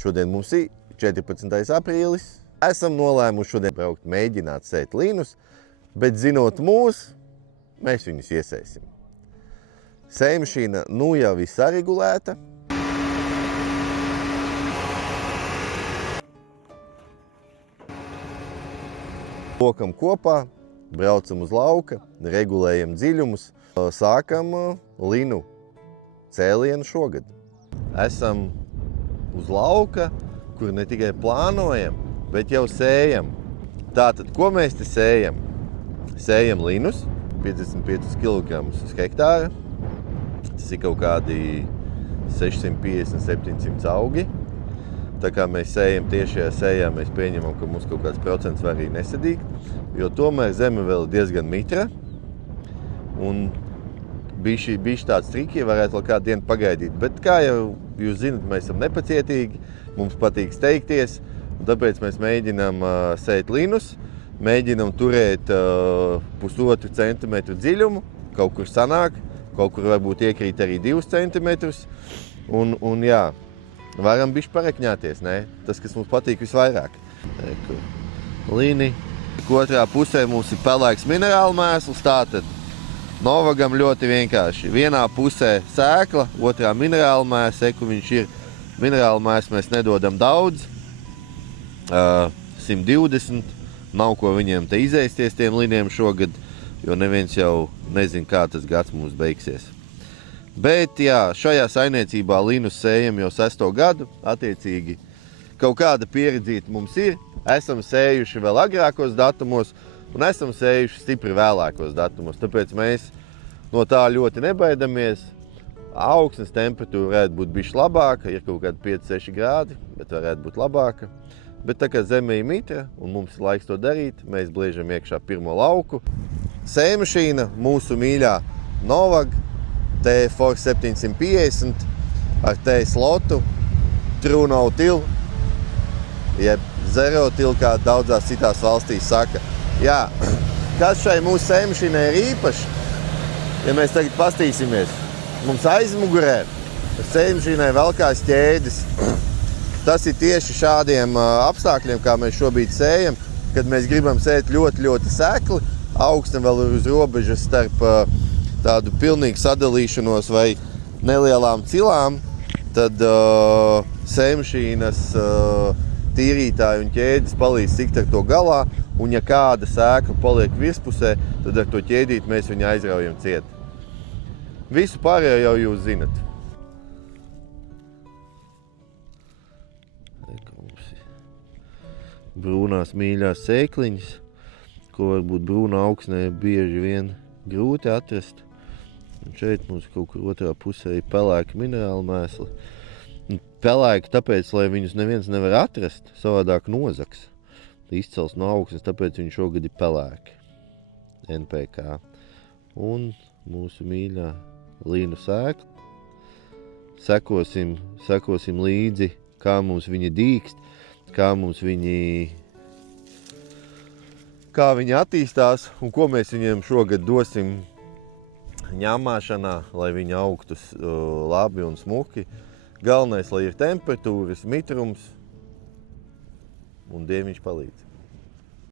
šodien mums ir 14. aprīlis. Esam nolēmuši šodien braukt mēģināt sēt līnus, bet zinot mūs, mēs viņus iesēsim. Sējmašīna nu jau ir saregulēta. Lokam kopā, braucam uz lauka, regulējam dziļumus, sākam linu cēlienu šogad. Esam uz lauka, kur ne tikai plānojam, bet jau sējam. Tātad, ko mēs te sējam? Sējam linus, 55 kg uz hektāra. Tas ir kaut kādi 650–700 augi. Tā kā mēs sējam tiešajā sējā, mēs pieņemam, ka mums kaut kāds procents var arī nesadīgt, jo tomēr zeme vēl ir diezgan mitra. Un bišķi tāds triki, varētu vēl kādu dienu pagaidīt. Bet kā jau jūs zinat, mēs esam nepacietīgi, mums patīk steigties, un tāpēc mēs mēģinām sēt linus, mēģinām turēt 1,5 centimetru dziļumu, kaut kur sanāk, kaut kur varbūt iekrīt arī 2 centimetrus. Un jā, varam bišķi parekņāties, ne? Tas, kas mums patīk visvairāk. Lini. Otrā pusē mums ir pelēks minerālu mēsls, tātad Novagam ļoti vienkārši. Vienā pusē sēkla, otrā minerālu mēsls, viņš ir. Minerālu mēsls mēs nedodam daudz, 120. Nav ko viņiem te izēsties tiem liniem šogad, jo neviens jau nezin, kā tas gads mums beigsies. Bet jā, šajā saimniecībā linus sējam jau 6. gadu, attiecīgi kaut kāda pieredzīta mums ir. Esam sējuši vēl agrākos datumos un esam sējuši stipri vēlākos datumos, tāpēc mēs no tā ļoti nebaidamies. Augsnes temperatūra varētu būt bišķi labāka, ir kaut kādi 5–6 grādi, bet varētu būt labāka. Bet tā kā zeme ir mitra un mums ir laiks to darīt, mēs bliežam iekšā pirmo lauku. Sējmašīna, mūsu mīļā Novag TFOR 750 ar T slotu, True No Till, jeb Zero Till, kā daudzās citās valstīs saka. Jā, kas šai mūsu sējmašīnai ir īpaši? Ja mēs tagad pastīsimies, mums aizmugurē sējmašīnai velkās ķēdes. Tas ir tieši šādiem apstākļiem, kā mēs šobrīd sējam, kad mēs gribam sēt ļoti sekli, augsne vēl ir uz robežas starp tādu pilnīgu sadalīšanos vai nelielām cilām, tad sējmašīnas tīrītāji un ķēdes palīdz tikt ar to galā, un ja kāda sēkla paliek virspusē, tad ar to ķēdīt mēs viņu aizraujam ciet. Visu pārējo jau jūs zinat. Brūnās mīļās sēkliņas, ko varbūt brūnā augsnē bieži vien grūti atrast. Un šeit mums kaut kur otrā pusē ir pelēki minerāli mēsli. Pelēki tāpēc, lai viņus neviens nevar atrast, savādāk nozags. Izcels no augsnes, tāpēc viņi šogad ir pelēki. NPK. Un mūsu mīļā līnu sēkla. Sekosim līdzi, kā mums viņi dīkst, kā viņi attīstās un ko mēs viņiem šogad dosim ņemāšanā, lai viņi augtu labi un smuki. Galvenais, lai ir temperatūras, mitrums un Dieviņš palīdz.